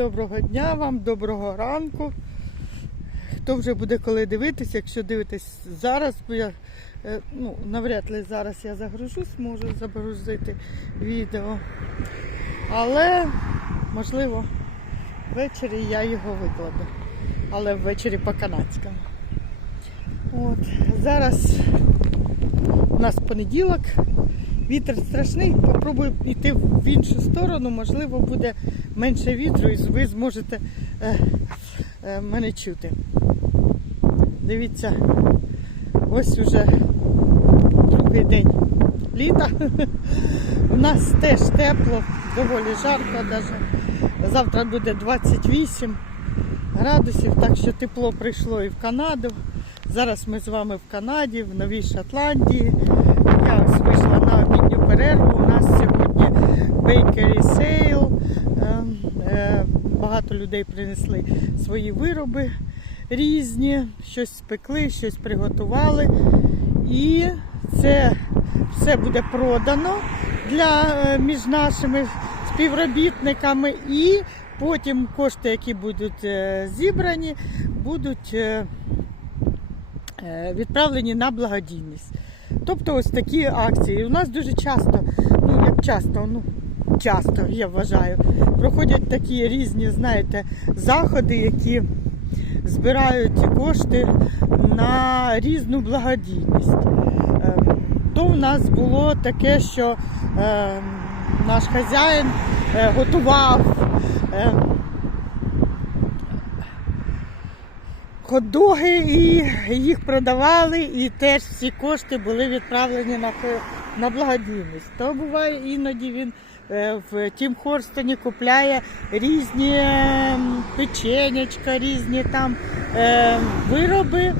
Доброго дня вам, доброго ранку. Хто вже буде коли дивитися, якщо дивитесь зараз, бо я е, ну, навряд ли зараз я загружусь, можу загрузити відео. Але, можливо, ввечері я його викладу. Але ввечері по-канадському. От. Зараз у нас понеділок, вітер страшний, попробую йти в іншу сторону, можливо, буде менше вітру і ви зможете е, е, мене чути. Дивіться, ось уже другий день літа. У нас теж тепло, доволі жарко навіть. Завтра буде 28 градусів, так що тепло прийшло і в Канаду. Зараз ми з вами в Канаді, в Новій Шотландії. Я ось вийшла на обідню перерву. У нас сьогодні Bakery Sale. Багато людей принесли свої вироби різні, щось спекли, щось приготували. І це все буде продано для е, між нашими співробітниками. І потім кошти, які будуть е, зібрані, будуть е, відправлені на благодійність. Тобто ось такі акції. У нас дуже часто, ну як часто, ну часто, я вважаю, проходять такі різні, знаєте, заходи, які збирають кошти на різну благодійність. Ем, То в нас було таке, що ем, наш хазяїн е, готував ем, хот-доги і їх продавали, і теж всі кошти були відправлені на, на благодійність. То буває іноді він в Тім Хорстоні купляє різні ем, печенячка, різні там е, вироби,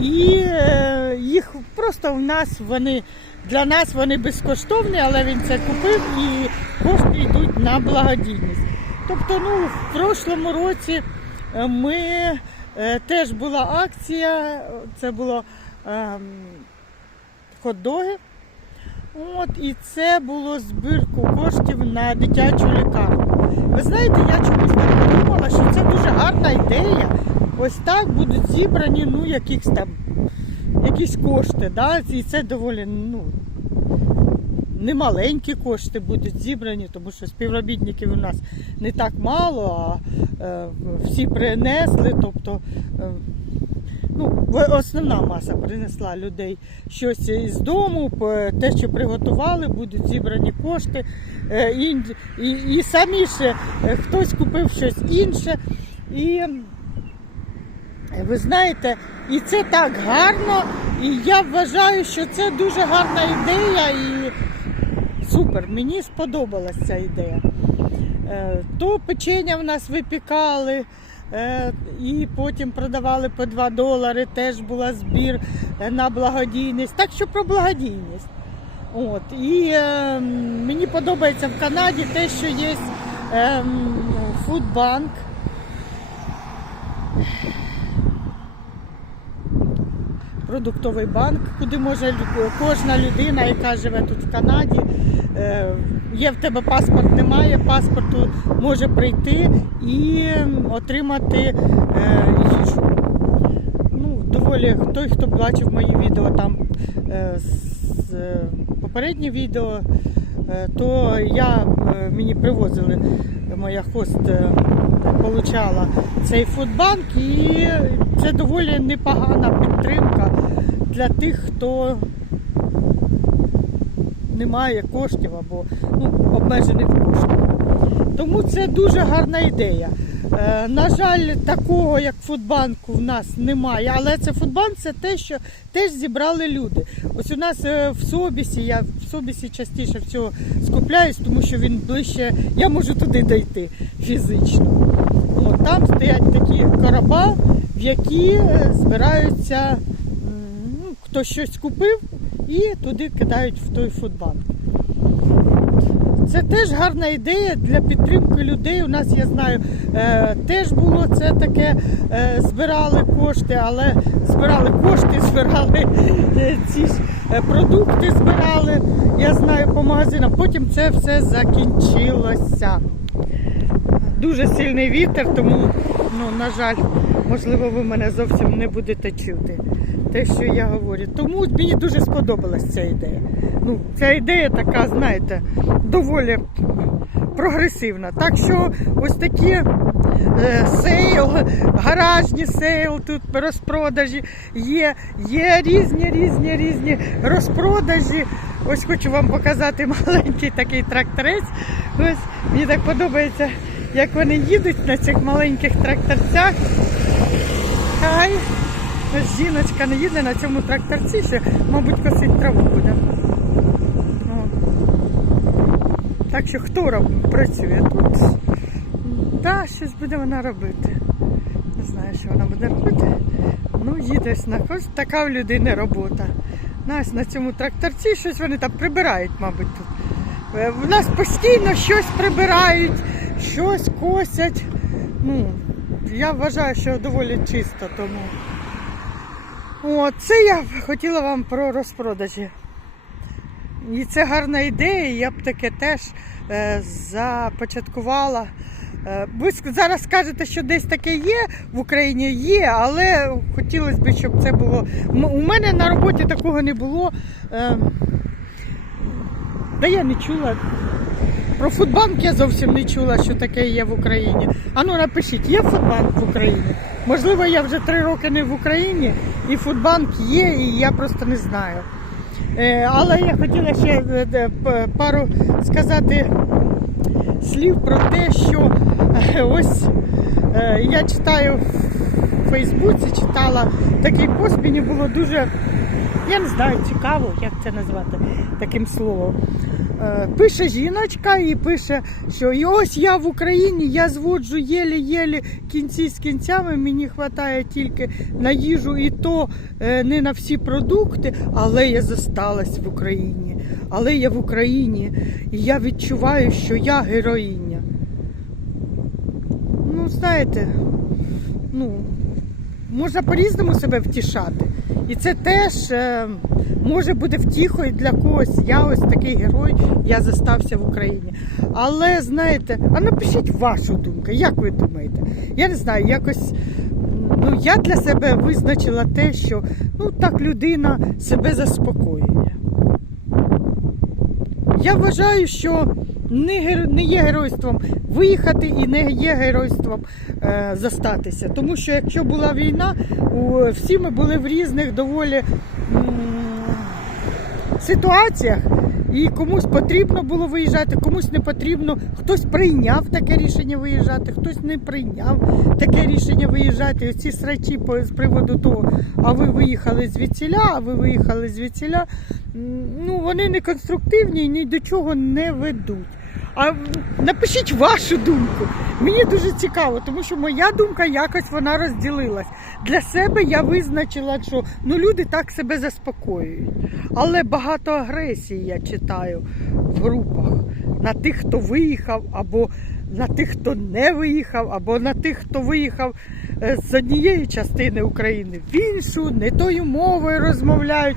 і е, їх просто в нас вони. Для нас вони безкоштовні, але він це купив і кошти йдуть на благодійність. Тобто, ну, в прошлому році е, ми е, теж була акція, це було ем, хот-доги. От, і це було збірку коштів на дитячу лікарню. Ви знаєте, я чомусь так подумала, що це дуже гарна ідея. Ось так будуть зібрані ну, якісь там якісь кошти. Да? І це доволі ну, немаленькі кошти будуть зібрані, тому що співробітників у нас не так мало, а е, всі принесли. Тобто, е, ну, основна маса принесла людей щось із дому, те, що приготували, будуть зібрані кошти. Е, і, і, і самі ще е, хтось купив щось інше. І ви знаєте, і це так гарно, і я вважаю, що це дуже гарна ідея і супер, мені сподобалася ця ідея. Е, То печення в нас випікали і потім продавали по 2 долари, теж була збір е, на благодійність. Так що про благодійність. От. І е, мені подобається в Канаді те, що є е, фудбанк. продуктовий банк, куди може кожна людина, яка живе тут в Канаді, е, є в тебе паспорт, немає паспорту, може прийти і отримати е, їжу. Ну, доволі той, хто бачив мої відео там е, з е, попереднє відео, е, то я мені привозили моя хост получала цей фудбанк, і це доволі непогана підтримка для тих, хто не має коштів або ну, обмежених коштів. Тому це дуже гарна ідея. Е, на жаль, такого як фудбанку в нас немає, але це фудбанк це те, що теж зібрали люди. Ось у нас е, в Собісі, я в Собісі частіше всього скупляюсь, тому що він ближче, я можу туди дійти фізично. От, там стоять такі короба, в які е, збираються, ну, хто щось купив і туди кидають в той фудбанк. Це теж гарна ідея для підтримки людей. У нас, я знаю, е, теж було це таке, е, збирали кошти, але збирали кошти, збирали е, ці ж продукти, збирали, я знаю, по магазинам. Потім це все закінчилося. дуже сильний вітер, тому, ну, на жаль, можливо, ви мене зовсім не будете чути. Те, що я говорю. Тому мені дуже сподобалась ця ідея. Ну, ця ідея така, знаєте, доволі прогресивна. Так що ось такі е, сейл, гаражні сейл, тут розпродажі є, є різні, різні, різні розпродажі. Ось хочу вам показати маленький такий тракторець. Ось мені так подобається, як вони їдуть на цих маленьких тракторцях. Хай жіночка не їде на цьому тракторці, ще, мабуть, косить траву буде. О. Так що хто працює тут? Так, щось буде вона робити. Не знаю, що вона буде робити. Ну, їдеш на ось така в людини робота. Нас на цьому тракторці щось вони там прибирають, мабуть, тут. Е, В нас постійно щось прибирають, щось косять. Ну, я вважаю, що доволі чисто тому. О, це я хотіла вам про розпродажі. І це гарна ідея, я б таке теж е, започаткувала. Е, ви зараз скажете, що десь таке є в Україні, є, але хотілося б, щоб це було. У мене на роботі такого не було. Е, та я не чула. Про Фудбанк я зовсім не чула, що таке є в Україні. Ану напишіть, є Фудбанк в Україні? Можливо, я вже три роки не в Україні, і Фудбанк є, і я просто не знаю. Е, Але я хотіла ще е, е, пару сказати слів про те, що ось я читаю в Фейсбуці, читала такий пост, мені було дуже, я не знаю, цікаво, як це назвати таким словом. Е, Пише жіночка і пише, що і ось я в Україні, я зводжу єлі-єлі кінці з кінцями, мені вистачає тільки на їжу і то е, не на всі продукти, але я зосталась в Україні. Але я в Україні і я відчуваю, що я героїня. Ну, знаєте, ну, можна по-різному себе втішати. І це теж е, може бути втіхою для когось. Я ось такий герой, я застався в Україні. Але знаєте, а напишіть вашу думку, як ви думаєте? Я не знаю, якось ну, я для себе визначила те, що ну, так людина себе заспокоює. Я вважаю, що не, не є геройством виїхати і не є геройством е, застатися. Тому що якщо була війна, у, всі ми були в різних доволі м, ситуаціях. І комусь потрібно було виїжджати, комусь не потрібно. Хтось прийняв таке рішення виїжджати, хтось не прийняв таке рішення виїжджати. Оці срачі з приводу того, а ви виїхали звідсіля, а ви виїхали звідсіля. Ну, вони не конструктивні і ні до чого не ведуть. А напишіть вашу думку. Мені дуже цікаво, тому що моя думка якось вона розділилась. Для себе я визначила, що ну, люди так себе заспокоюють. Але багато агресії я читаю в групах на тих, хто виїхав, або на тих, хто не виїхав, або на тих, хто виїхав з однієї частини України в іншу, не тою мовою розмовляють,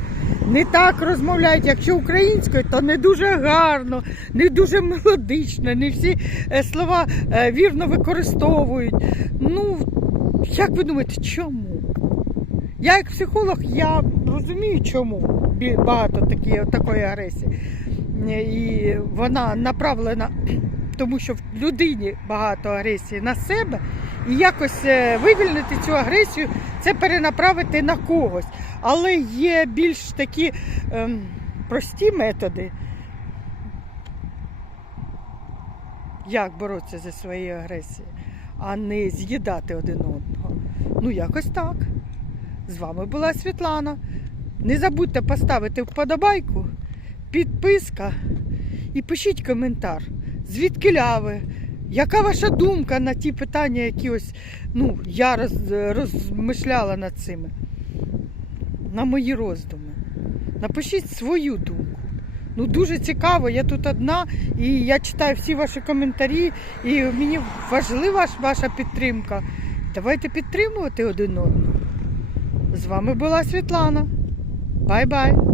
не так розмовляють. Якщо українською, то не дуже гарно, не дуже мелодично, не всі е, слова е, вірно використовують. Ну, як ви думаєте, чому? Я як психолог, я розумію, чому багато такі, такої агресії. Е, І вона направлена, тому що в людині багато агресії на себе, і якось е, вивільнити цю агресію, це перенаправити на когось. Але є більш такі ем, прості методи, як боротися зі своєю агресією, а не з'їдати один одного. Ну, якось так. З вами була Світлана. Не забудьте поставити вподобайку, підписка і пишіть коментар. Звідки ви? Яка ваша думка на ті питання, які ось ну, я роз, розмишляла над цими? На мої роздуми. Напишіть свою думку. Ну дуже цікаво, я тут одна і я читаю всі ваші коментарі, і мені важлива ваша підтримка. Давайте підтримувати один одного. З вами була Світлана. Бай-бай!